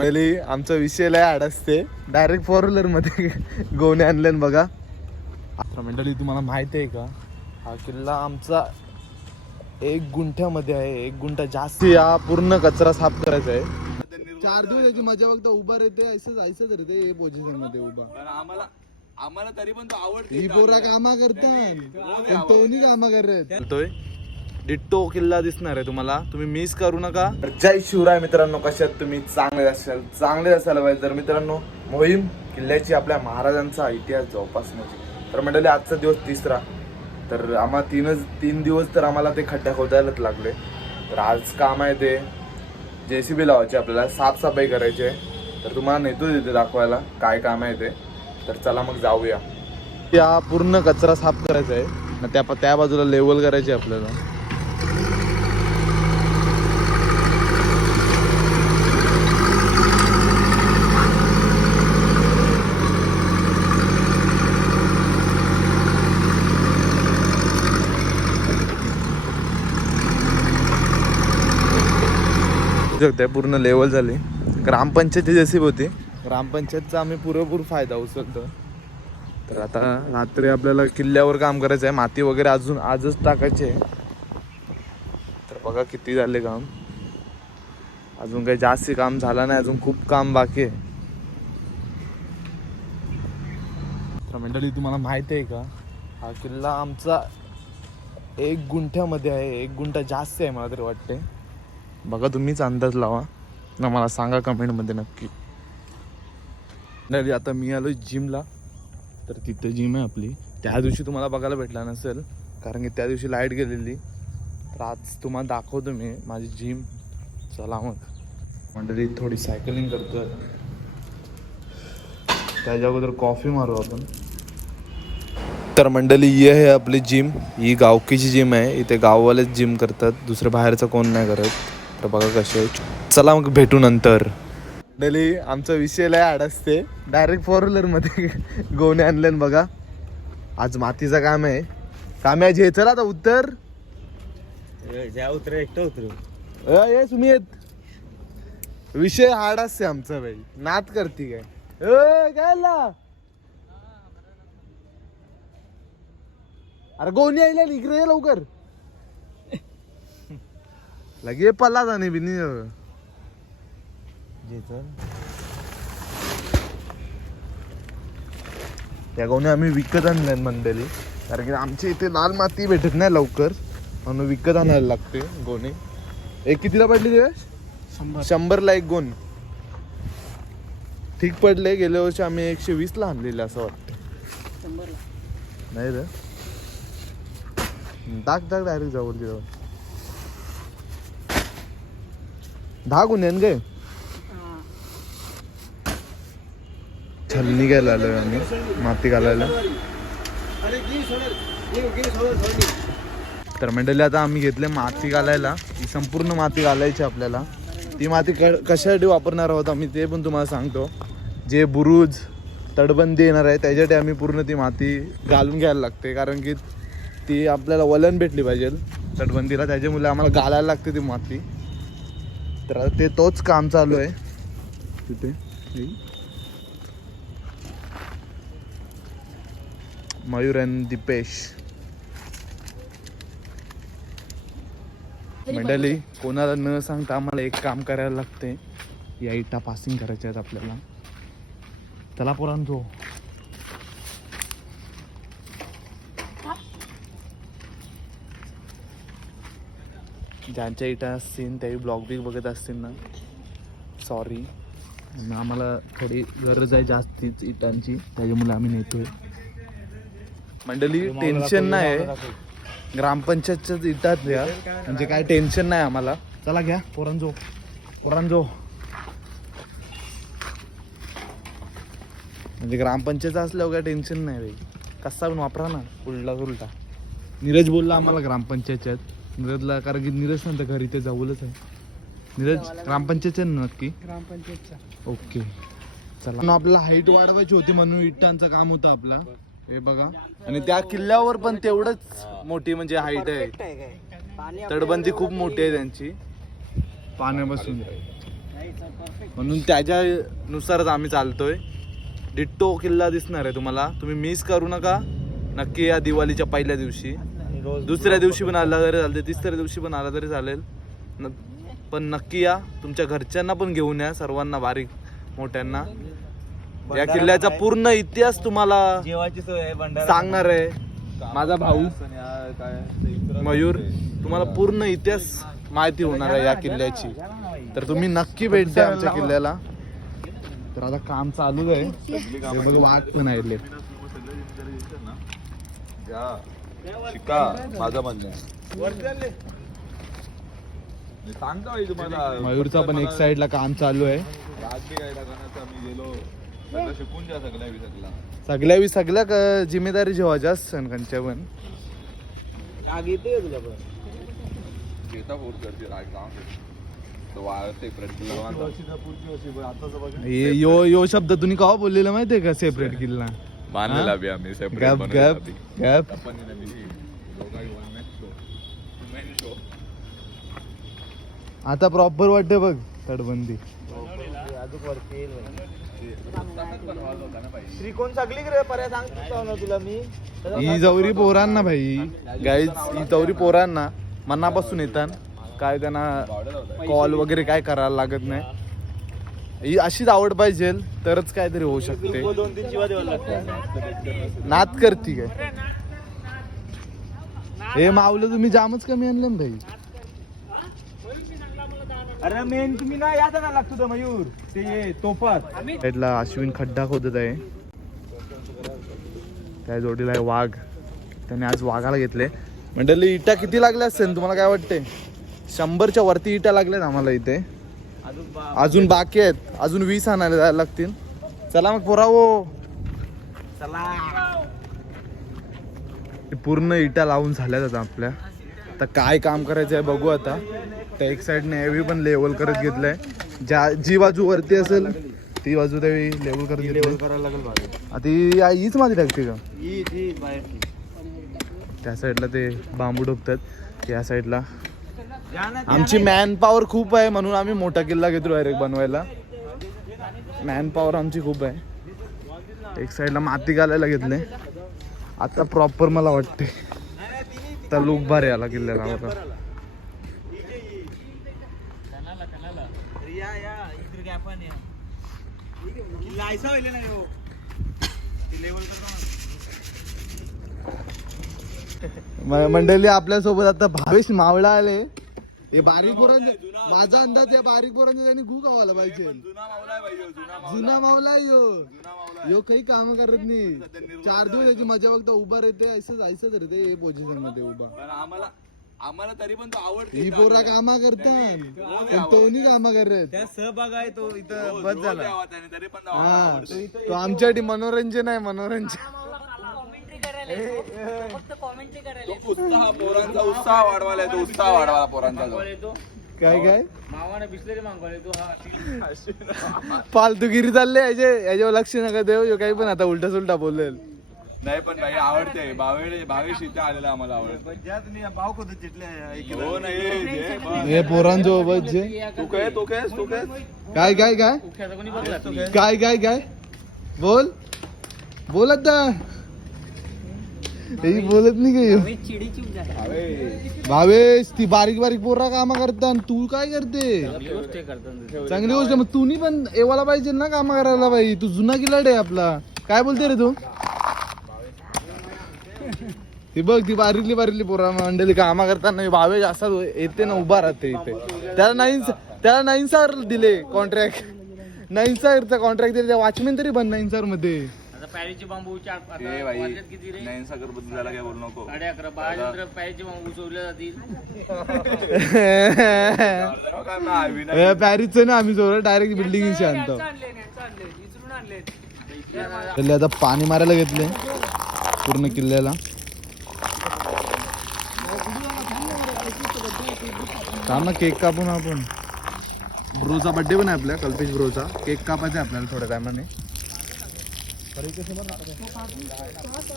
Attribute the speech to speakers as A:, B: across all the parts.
A: पहिले आमचा विषय लय अडसते डायरेक्ट फोर व्हीलरमध्ये गोणे आणले बघा. आता मंडळी तुम्हाला माहिती आहे का? हा किल्ला आमचा एक गुंठ्यामध्ये आहे. एक गुंठा जास्त हा पूर्ण कचरा साफ करायचा आहे. चार दिवस याची मजा बघता उभा राहते ऐसच ऐसच राहते हे पोझिशनमध्ये उभा.
B: आम्हाला आम्हाला तरी पण तो आवडते
A: ही पोरा कामा करतात. पण तो नाही कामा करत. डिट्टो किल्ला दिसणार आहे तुम्हाला. तुम्ही मिस करू नका. जय शिवराय मित्रांनो कशात तुम्ही? चांगले असाल चांगले असायला पाहिजे. तर मित्रांनो मोहीम किल्ल्याची आपल्या महाराजांचा इतिहास जोपासण्याची. तर मंडळी आजचा दिवस तिसरा. तर आम्हा तीनच तीन दिवस तर आम्हाला ते खड्ड्या खोदायलाच लागले. तर आज काम आहे ते. जे सी बी लावायचे आपल्याला साफसफाई करायची आहे. तर तुम्हाला नेतो तिथे दाखवायला काय काम आहे ते. तर चला मग जाऊया. त्या पूर्ण कचरा साफ करायचा आहे. त्या त्या बाजूला लेवल करायची आहे आपल्याला. शकते पूर्ण लेवल झाली. ग्रामपंचायतची जसीब होती. ग्रामपंचायतचा आम्ही पुरेपूर फायदा उचलतो तर आता रात्री आपल्याला किल्ल्यावर काम करायचं आहे. माती वगैरे अजून आजच टाकायची आहे. तर बघा किती झाले काम. अजून काही जास्त काम झालं नाही. अजून खूप काम बाकी आहे. तर मंडळी तुम्हाला माहिती आहे का? हा किल्ला आमचा एक गुंठ्यामध्ये आहे. एक गुंठा जास्त आहे मला तरी वाटते बघा तुम्हीच अंदाज लावा. ना मला सांगा कमेंटमध्ये नक्की. नाही आता मी आलो जिमला तर तिथे जिम आहे आपली. त्या दिवशी तुम्हाला बघायला भेटला नसेल कारण की त्या दिवशी लाइट गेलेली. तर आज तुम्हाला दाखवतो मी माझी जिम चला मग. मंडळी थोडी सायकलिंग करतोय. त्याच्या अगोदर कॉफी मारू आपण. तर मंडळी ही आहे आपली जिम ही गावकीची जिम आहे. इथे गाववालेच जिम करतात. दुसरं बाहेरचं कोण नाही करत. तर बघा कसे. चला मग भेटू नंतर. मंडळी आमचा विषय लय अडसते डायरेक्ट फोर व्हीलरमध्ये गोणे आणले बघा. आज मातीचं काम आहे. काम आहे जे चला आता उत्तर
B: उतर एकटं उतरू.
A: ये तुम्ही येत विषय हार्ड असते आमचा भाई नात करती काय. काय अरे गोणी आईला इकडे लवकर. लगे पल्ला जाणे बिनी त्या गोण्या आम्ही विकत आणल्या मंडळी. कारण की आमच्या इथे लाल माती भेटत नाही लवकर. म्हणून विकत आणायला लागते गोणी. एक कितीला पडली
B: शंभर.
A: शंभरला एक गोण. ठीक पडले गेल्या वर्षी आम्ही एकशे वीस ला आणलेले असं वाटतं. नाही रे. टाक टाक डायरेक्ट जवळ जवळ दहा गुन्हे गे. छलनी घ्यायला आलोय आम्ही. माती घालायला. तर मंडळी आता आम्ही घेतले माती घालायला. ही संपूर्ण माती घालायची आपल्याला. ती माती क कशासाठी वापरणार आहोत आम्ही ते पण तुम्हाला सांगतो. जे बुरुज तटबंदी येणार आहे त्याच्यासाठी आम्ही पूर्ण ती माती घालून घ्यायला लागते. कारण की ती आपल्याला वलन भेटली पाहिजे तटबंदीला. त्याच्यामुळे आम्हाला घालायला लागते ती माती. तर आता ते तोच काम चालू आहे. तिथे. हे. मयूर अँड दिपेश. मंडळी कोणाला न सांगता आम्हाला एक काम करायला लागते. या इटा पासिंग करायच्या आहेत आपल्याला. चला पोरांचो ज्यांच्या इटा असतील त्याही ब्लॉग बिग बघत असतील ना. सॉरी आम्हाला थोडी गरज आहे जास्तीच इटांची त्याच्यामुळे आम्ही नेतोय. मंडळी टेन्शन नाही ग्रामपंचायतच्याच इटात द्या म्हणजे काय टेन्शन नाही आम्हाला. चला घ्या. पोरांजो. पोरांजो. म्हणजे ग्रामपंचायत असल्यावर काय टेन्शन नाही भाई कसा पण वापरा ना. उलटा उलटा नीरज बोलला आम्हाला ग्रामपंचायतच्यात. नीरजला कारण की नीरज नंतर घरी ते जवळच आहे. नीरज ग्रामपंचायत ना नक्की?
B: ग्रामपंचायतचा
A: ओके. चला. आपल्याला हाईट वाढवायची होती म्हणून इटांचं काम होतं आपलं. हे बघा. आणि त्या किल्ल्यावर पण तेवढंच मोठी म्हणजे हाईट आहे. तटबंदी खूप मोठी आहे त्यांची. पाण्यापासून. म्हणून त्याच्यानुसारच आम्ही चालतोय. डिट्टो किल्ला दिसणार आहे तुम्हाला. तुम्ही मिस करू नका. नक्की या दिवाळीच्या पहिल्या दिवशी. दुसऱ्या दिवशी पण आला तरी चालते तिसऱ्या दिवशी पण आला तरी चालेल. न- पण नक्की या. तुमच्या घरच्यांना पण घेऊन या. सर्वांना बारीक मोठ्यांना. या किल्ल्याचा पूर्ण इतिहास तुम्हाला
B: जेवायची सोय आहे भंडारा.
A: सांगणार आहे. माझा भाऊ मयूर तुम्हाला पूर्ण इतिहास माहिती होणार आहे या किल्ल्याची. तर तुम्ही नक्की भेट द्या आमच्या किल्ल्याला. तर आता काम चालू आहे. हे बघ वाट पण आहे
C: शिका माझा म्हणणं सांगतो तुम्हाला.
A: मयूरचा पण एक साइडला काम चालू आहे.
C: राज्य काय टाकण्याचा मी गेलो. सगळं शिकून जा सगळ्या बी सगळा
A: सगळ्या क- जिम्मेदारी जेवायच्या असतात कंच्या पण?
B: आग येते तुला पण
C: घेता फोर्स करते राज काम तो वाळते प्रत्येक
A: हे- यो यो शब्द तुम्ही कवा बोललेला माहितीये का सेपरेट किल्ला?
C: बांधलेला? बी आम्ही
A: गप
C: सेपरेट
A: गप गप. आता प्रॉपर वाटते बघ
B: येईल श्रीकोण सगळी रे पर्याय सांगतो ना तुला मी.
A: ही जवरी पोरांना भाई. गाईज ही जवरी पोरांना मनापासून येतात काय त्यांना कॉल वगैरे काय करायला लागत नाही. ही अशीच आवड पाहिजे तरच काहीतरी होऊ शकते.
B: दोन तीन शिवा द्यावं लागतं
A: नात करती काय? हे मावलं तुम्ही जामच कमी आणलं ना भाई
B: अरे मेन तुम्ही ना याद ना लागतो तो मयूर. ते ये तोफात.
A: साईडला अश्विन खड्डा खोदत आहे. त्या जोडीला आहे वाघ. त्याने आज वाघाला घेतले. मंडळी इटा किती लागल्या असतील तुम्हाला काय वाटते शंभरच्या वरती इटा लागल्यात आम्हाला इथे.
B: अजून
A: बाकी आहेत. अजून वीस आणायला जायला लागतील. चला मग पोरावो
B: चला.
A: हे पूर्ण इटा लावून झाल्यात आता आपल्या. आता काय काम करायचं आहे बघू आता. त्या एक साईडने एवी पण लेवल करत घेतलंय. ज्या जी बाजू वरती असेल ती बाजू त्यावेळी लेवल करत घेतली
B: करायला लागेल भावी
A: आता ही आ- हीच माझी टाकते का?
B: ही
A: त्या साईडला ते बांबू डोबतात. या साईडला आमची मॅन पॉवर खूप आहे म्हणून आम्ही मोठा किल्ला घेतो डायरेक्ट बनवायला. मॅन पॉवर आमची खूप आहे. एक साईडला माती घालायला घेतले. आता प्रॉपर मला वाटते. आता लुक भारी आला किल्ल्याला आता
B: या
A: म- मंडळी आपल्यासोबत आता भावेश मावळा आले. हे बारीक पोरांचे माझा अंदाज या बारीक पोरांचे त्यांनी गु गावाला पाहिजे. जुना मावला आहे यो यो. काही काम करत नाही. चार दिवस याची मजा बघता उभा राहते ऐसच ऐसच राहते हे पोझिशनमध्ये उभा.
C: पण आम्हाला आम्हाला तरी पण तो आवडते
A: ही पोरा कामा करतात. पण तो नाही कामा करत
B: त्या सहभाग आहे तो इथं बस झाला.
C: तरी पण तो
A: हा तो आमच्यासाठी मनोरंजन आहे मनोरंजन.
C: तो उत्साह पोरांचा उत्साह वाढवायला तो उत्साह वाढवायला पोरांचा तो.
A: काय काय?
B: बिसलेरी हा.
A: फालतूगिरी चालले याचे याच्यावर लक्ष नका देऊ ह्यो काही पण आता उलटा सुलटा बोलेल.
C: नाही पण भाई आवडते. भावे भावेश इथे आलेला आम्हाला आवडतं.
B: भाव
C: हो नाही.
A: हे पोरांसोबत जे.
C: तू काय तो काय तू काय
A: काय काय? काय
B: कोणी बघला?
A: काय काय काय? बोल. बोलत हे बोलत नाही काही. भावेश ती बारीक बारीक पोरा कामा करतात तू काय करते? चांगली गोष्ट आहे. मग तू पण एवाला पाहिजे ना कामा करायला पाहिजे तू जुना किल्लाड आहे आपला. काय बोलते रे तू? ती बघ ती बारीकली बारीकली पोरा मंडळी कामा करताना भावेश असा येते ना उभा राहते इथे. त्याला नाईन त्याला नाईन स्टार दिले कॉन्ट्रॅक्ट नाईन स्टारचा कॉन्ट्रॅक्ट दिले. वॉचमॅन तरी बन नाईन
B: स्टारमध्ये पॅरीचे बांबू चार
C: ए भाई
B: वाजलेत किती रे?
C: नयन सागरबद्दल झाला काय बोलू नको.
B: साडे अकरा बारा नंतर पॅरीचे बांबू चोरले जातील.
C: ना, विनायक
A: पॅरिसचं ना आम्ही जोर डायरेक्ट बिल्डिंग आणतो. पहिले आता पाणी मारायला घेतले पूर्ण किल्ल्याला. काम ना केक कापून आपण. ब्रोचा बर्थडे पण आहे आपल्या कल्पेश ब्रोचा. केक कापायचा आहे आपल्याला थोड्या टायमाने.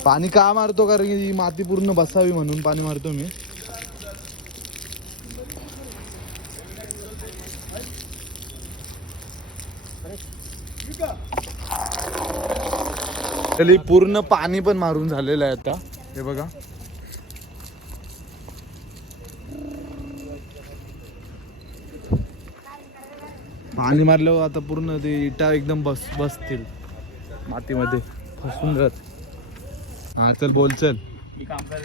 A: पाणी का मारतो? कारण की ही माती पूर्ण बसावी म्हणून पाणी मारतो मी. पूर्ण पाणी पण मारून झालेलं आहे आता. हे बघा. पाणी मारल्यावर आता पूर्ण ते इटा एकदम बस बसतील. मातीमध्ये फसून राहत. हा चल बोल चल.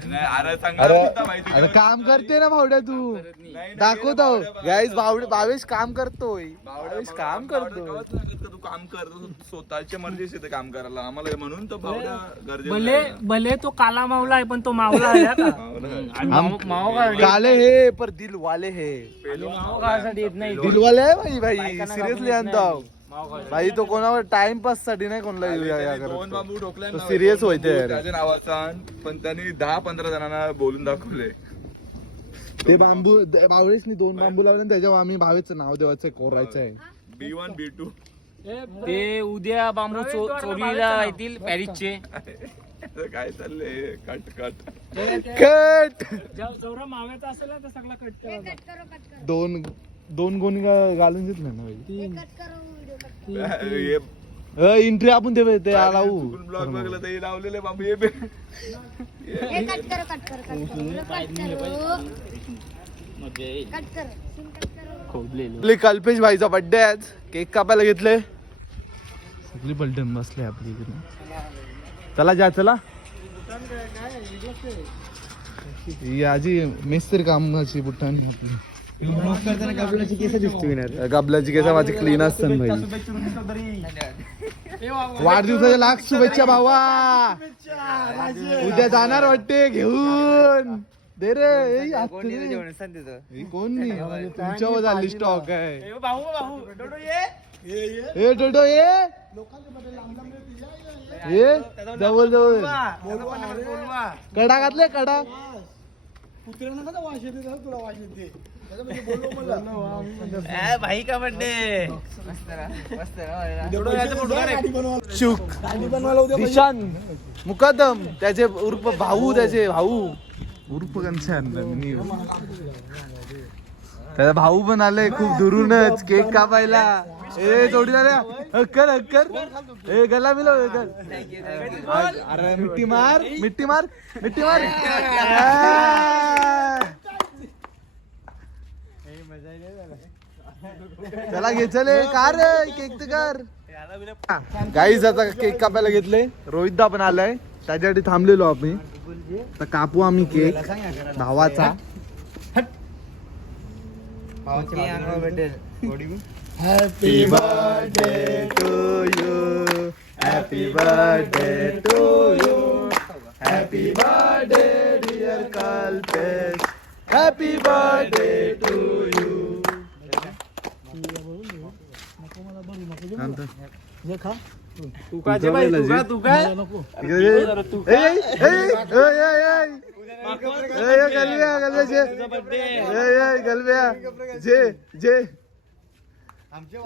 C: नाही, अरे
A: काम करते ना भावड्या तू. दाखवतो. गाईज भावडे भावेश काम करतोय. भावेश काम करतोय.
C: तेव्हाच लागत का तू काम कर? तू स्वतःच्या मर्जीशी ते काम करायला. आम्हाला म्हणून तर भावड्या
D: भले
C: आहे.
D: भले तो काला मावला आहे पण तो मावला आहे का. आणि माव- माव काढली.
A: काले हे पर दिल वाले हे
D: माव काढायसाठी येत नाही.
A: दिलवाले आहे भाई भाई. सिरियसली
D: येत
A: आणतो. भाई तो कोणावर टाइमपाससाठी नाही कोणाला या- या
C: दोन बांबू ठोकले
A: तो
C: ना,
A: serious
C: दोन
A: होयते
C: बांबू
A: अरे.
C: त्याच्या नावाचा पण त्यांनी दहा पंधरा जणांना बोलून दाखवले.
A: ते बांबू भावेशनी दोन बांबू लावले आणि त्याच्यावर आम्ही भावेचं नाव देवाचं कोरायचं आहे
C: बी वन बी टू
D: ते उद्या बांबू चो- चोरीला येतील पॅरिसचे.
C: काय चाललंय? कट कट
A: कट
D: जेवढा माव्याचा असेल ना तर सगळा कट करा.
A: दोन दोन गोणी गा- घालून घेतलं ना भाई
C: हे
A: एंट्री आपण ते ते लावू
C: ब्लॉग बघलं तर हे लावलेले बाबू हे बे-
E: हे कट करो कट करो कट करो. कट करो कट करो. सीन कट करो.
D: खोदलेले
A: आपले कल्पेश भाईचा बर्थडे आज. केक कापायला घेतले. सगळी पलटण बसले आपली इकडे. चला जा चला. ही आजी मेस्त्री कामाची बुट्टान आपली. गबलाची केस माझी क्लीन असतात भाई वाढदिवसाच्या लाख शुभेच्छा भावा. उद्या जाणार वाटते घेऊन. दे रे कोण तुमच्यावर झाली स्टॉक आहे. ये. ये जवळ जवळ कडा घातले कडा.
B: भाई का बर्थडे
A: शुक. दिशान मुकदम. त्याचे उर्फ भाऊ त्याचे भाऊ. उर्फ कंचन त्याचा भाऊ पण आले खूप दुरूनच. केक कापायला. ए जोडीला रे हक्कर हक्कर. ए गला मिलो अरे मिट्टी मार मिट्टी मार मिट्टी मार. चला घे चले कार केक तर कर. गाईज आता केक कापायला घेतले. रोहितदा पण आलाय. त्याच्यासाठी थांबलेलो आम्ही. तर कापू आम्ही केक. भावाचा. Happy birthday to you happy birthday to you happy birthday dear Kalpesh happy birthday to you
D: तू काय जे बाई, तू काय तू काय?
A: जे. जे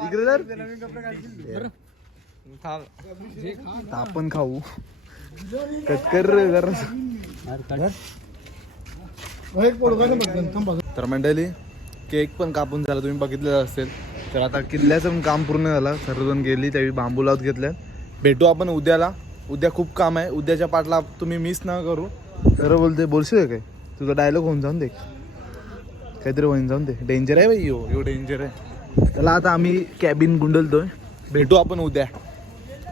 A: इकडे जर आपण खाऊ. कटकर रे जरा. तर मंडळी केक पण कापून झाला तुम्ही बघितलेलं असेल. तर आता किल्ल्याचं पण काम पूर्ण झालं. सर्वजण गेली त्यावेळी बांबू लावत घेतल्या भेटू आपण उद्याला. उद्या खूप काम आहे. उद्याच्या पाठला तुम्ही मिस न करू. खरं बोलते बोलशील काय तुझा डायलॉग होऊन जाऊन दे. काहीतरी होऊन जाऊन दे. डेंजर आहे भाई यो. यो डेंजर आहे. त्याला आता आम्ही कॅबिन गुंडलतोय. भेटू आपण उद्या.